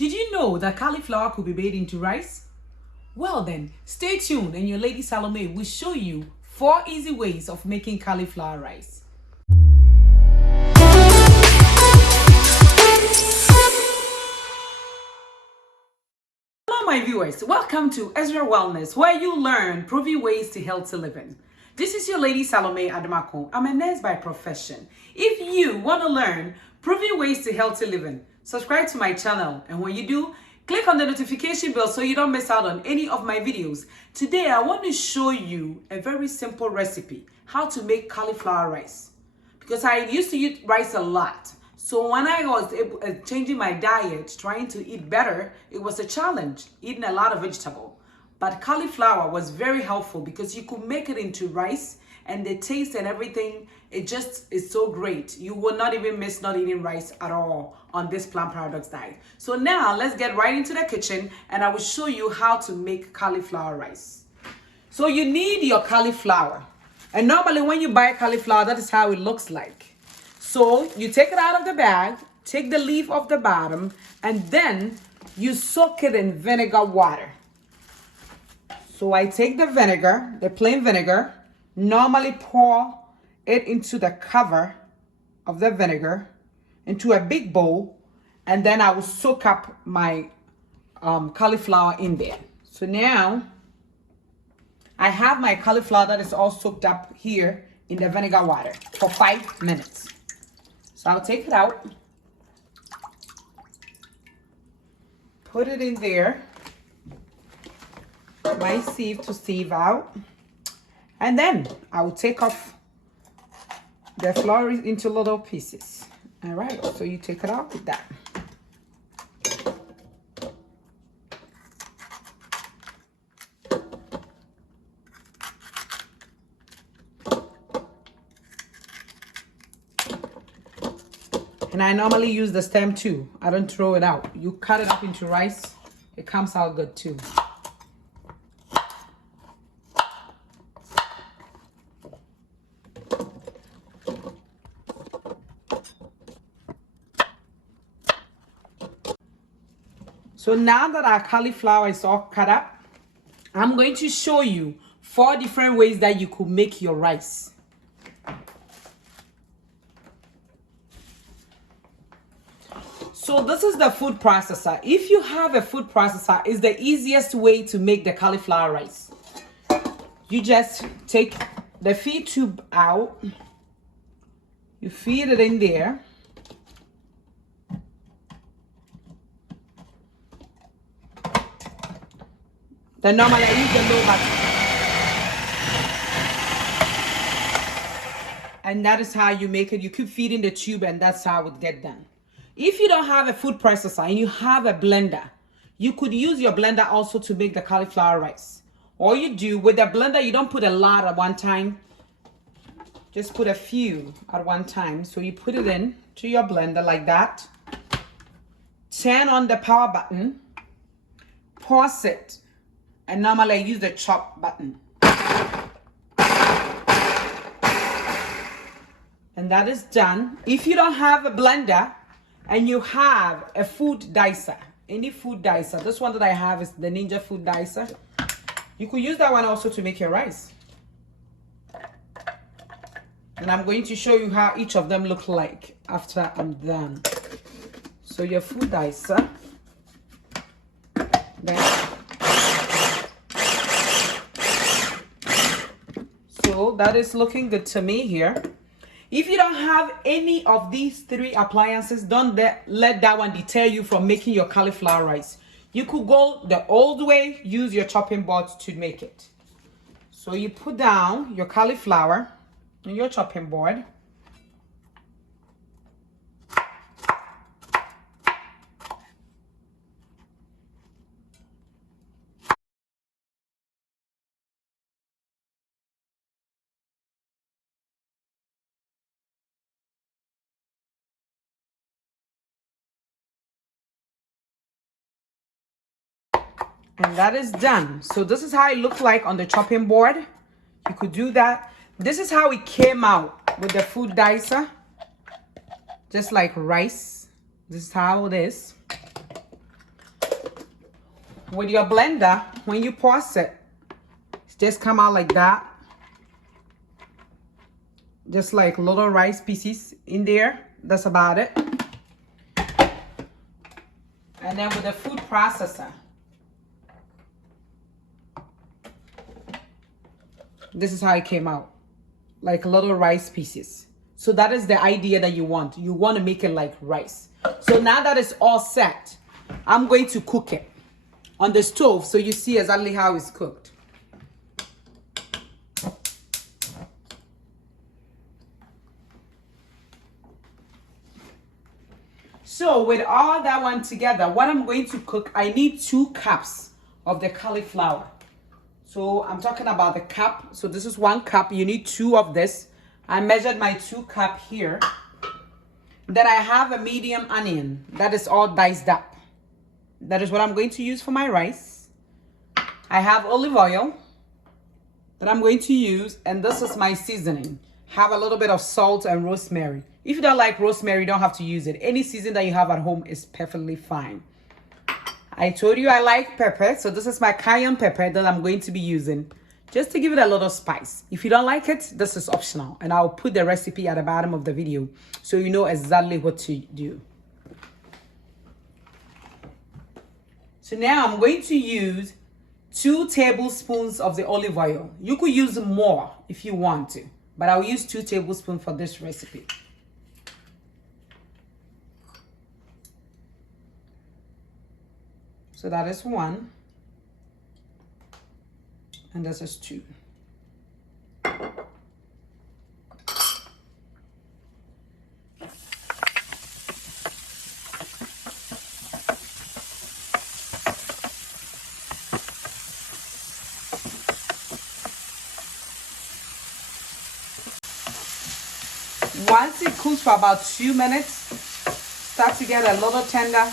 Did you know that cauliflower could be made into rice? Well then, stay tuned and your lady Salome will show you 4 easy ways of making cauliflower rice. Hello my viewers, welcome to Ezra Wellness, where you learn proven ways to healthy living. This is your lady Salome Adamako. I'm a nurse by profession. If you want to learn proven ways to healthy living, subscribe to my channel, and when you do, click on the notification bell so you don't miss out on any of my videos. Today I want to show you a very simple recipe, how to make cauliflower rice. Because I used to eat rice a lot. So when I was changing my diet, trying to eat better, it was a challenge, eating a lot of vegetable. But cauliflower was very helpful because you could make it into rice, and the taste and everything, it just is so great. You will not even miss not eating rice at all on this plant paradox diet. So now let's get right into the kitchen and I will show you how to make cauliflower rice. So you need your cauliflower. And normally when you buy cauliflower, that is how it looks like. So you take it out of the bag, take the leaf off the bottom, and then you soak it in vinegar water. So I take the vinegar, the plain vinegar, normally pour it into the cover of the vinegar, into a big bowl, and then I will soak up my cauliflower in there. So now I have my cauliflower that is all soaked up here in the vinegar water for 5 minutes. So I'll take it out, put it in there, my sieve to sieve out, and then I will take off the flour into little pieces. All right, so you take it off with that. And I normally use the stem too. I don't throw it out. You cut it up into rice, it comes out good too. So now that our cauliflower is all cut up, I'm going to show you 4 different ways that you could make your rice. So this is the food processor. If you have a food processor, it's the easiest way to make the cauliflower rice. You just take the feed tube out, you feed it in there. Then normally I use the low button. And that is how you make it. You keep feeding the tube and that's how it gets done. If you don't have a food processor and you have a blender, you could use your blender also to make the cauliflower rice. All you do with the blender, you don't put a lot at one time. Just put a few at one time. So you put it in to your blender like that. Turn on the power button. Pause it. And normally I use the chop button. And that is done. If you don't have a blender and you have a food dicer, any food dicer, this one that I have is the Ninja food dicer. You could use that one also to make your rice. And I'm going to show you how each of them look like after I'm done. So your food dicer. Then so that is looking good to me here. If you don't have any of these 3 appliances, don't let that one deter you from making your cauliflower rice. You could go the old way, use your chopping board to make it. So you put down your cauliflower on your chopping board. And that is done. So this is how it looked like on the chopping board. You could do that. This is how it came out with the food dicer. Just like rice. This is how it is. with your blender, when you pause it, just come out like that. Just like little rice pieces in there. That's about it. And then with the food processor, this is how it came out. Like little rice pieces. So that is the idea that you want. You want to make it like rice. So now that it's all set, I'm going to cook it on the stove so you see exactly how it's cooked. So with all that one together, what I'm going to cook, I need 2 cups of the cauliflower. So I'm talking about the cup. So this is 1 cup. You need 2 of this. I measured my 2 cup here. Then I have a medium onion that is all diced up. That is what I'm going to use for my rice. I have olive oil that I'm going to use, and this is my seasoning. Have a little bit of salt and rosemary. If you don't like rosemary, you don't have to use it. Any season that you have at home is perfectly fine. I told you I like pepper, so this is my cayenne pepper that I'm going to be using just to give it a little spice. If you don't like it, this is optional, and I'll put the recipe at the bottom of the video so you know exactly what to do. So now I'm going to use 2 tablespoons of the olive oil. You could use more if you want to, but I'll use 2 tablespoons for this recipe. So that is 1, and this is 2. Once it cooks for about 2 minutes, start to get a little tender.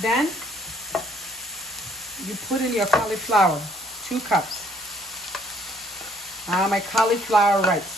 Then you put in your cauliflower, 2 cups. My cauliflower rice.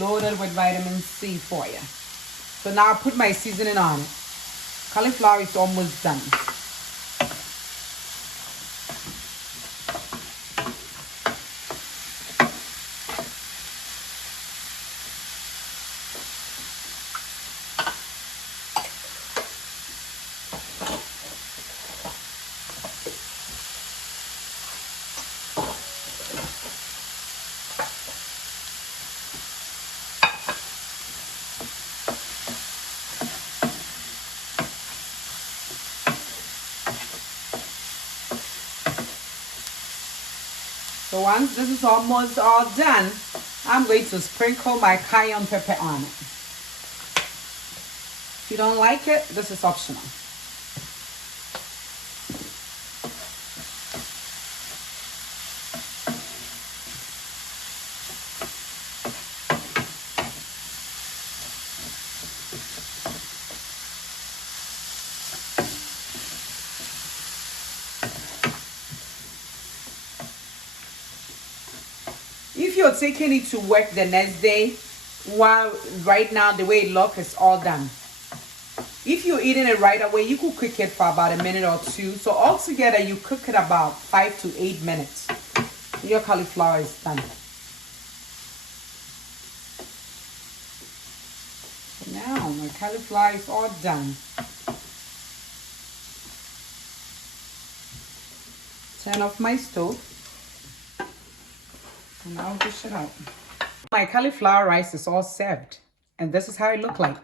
Loaded with vitamin C for you. So now I put my seasoning on it. Cauliflower is almost done. So once this is almost all done, I'm going to sprinkle my cayenne pepper on it. If you don't like it, this is optional. If you're taking it to work the next day, while right now the way it looks is all done. If you're eating it right away, you could cook it for about a minute or 2. So altogether, you cook it about 5 to 8 minutes. Your cauliflower is done. So now my cauliflower is all done. Turn off my stove. And I'll dish it out. My cauliflower rice is all served. And this is how it looks like.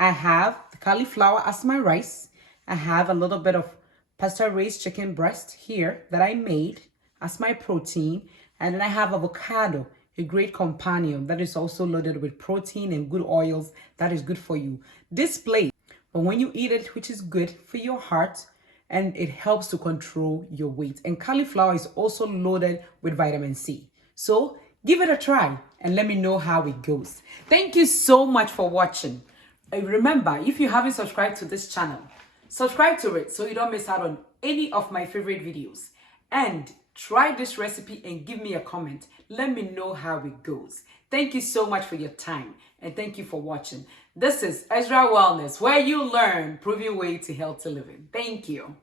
I have the cauliflower as my rice. I have a little bit of pasture-raised chicken breast here that I made as my protein. And then I have avocado, a great companion that is also loaded with protein and good oils that is good for you. This plate but when you eat it, which is good for your heart, and it helps to control your weight. And cauliflower is also loaded with vitamin C. So give it a try and let me know how it goes. Thank you so much for watching. Remember, if you haven't subscribed to this channel, subscribe to it so you don't miss out on any of my favorite videos. And try this recipe and give me a comment. Let me know how it goes. Thank you so much for your time and thank you for watching. This is Ezra Wellness, where you learn proven way to healthy living. Thank you.